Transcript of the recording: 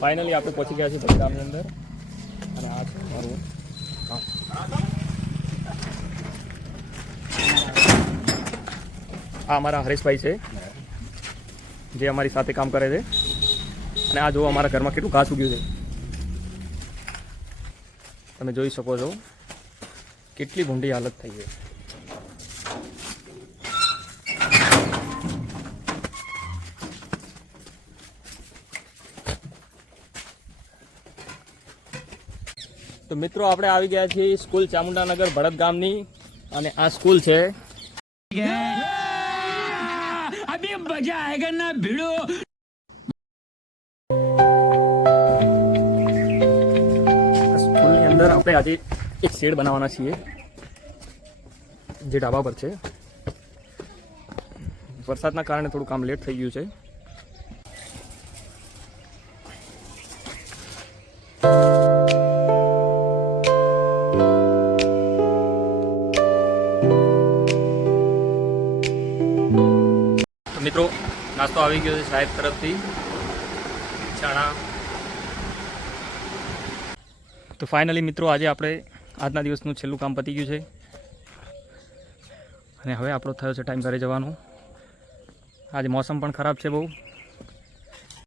Finally આપણે પહોંચી ગયા છીએ ગામની અંદર અને આ છે મારું ગામ. આ અમારા હરેશભાઈ છે જે અમારી સાથે કામ કરે છે અને આ જો અમારા ઘરમાં કેટલું ઘાસ ઉગ્યું છે તમે જોઈ શકો છો. કેટલી ભૂંડી હાલત થઈ છે. તો મિત્રો આપણે આવી ગયા છીએ સ્કૂલ ચામુંડાનગર ભરત ગામની અને આ સ્કૂલ છે अभी मजा आएगा ना भिड़ो. સ્કૂલની અંદર આપણે આજે એક શેડ બનાવવાના છીએ જે ઢાબા પર છે. વરસાદના કારણે થોડું કામ લેટ થઈ ગયું છે. મિત્રો નાસ્તો આવી ગયો છે સાહેબ તરફથી ચણા. તો ફાઇનલી મિત્રો આજે આપણે આજના દિવસનું છેલ્લું કામ પતી ગયું છે અને હવે આપણો થયો છે ટાઈમ ઘરે જવાનો. આજે મોસમ પણ ખરાબ છે બહુ.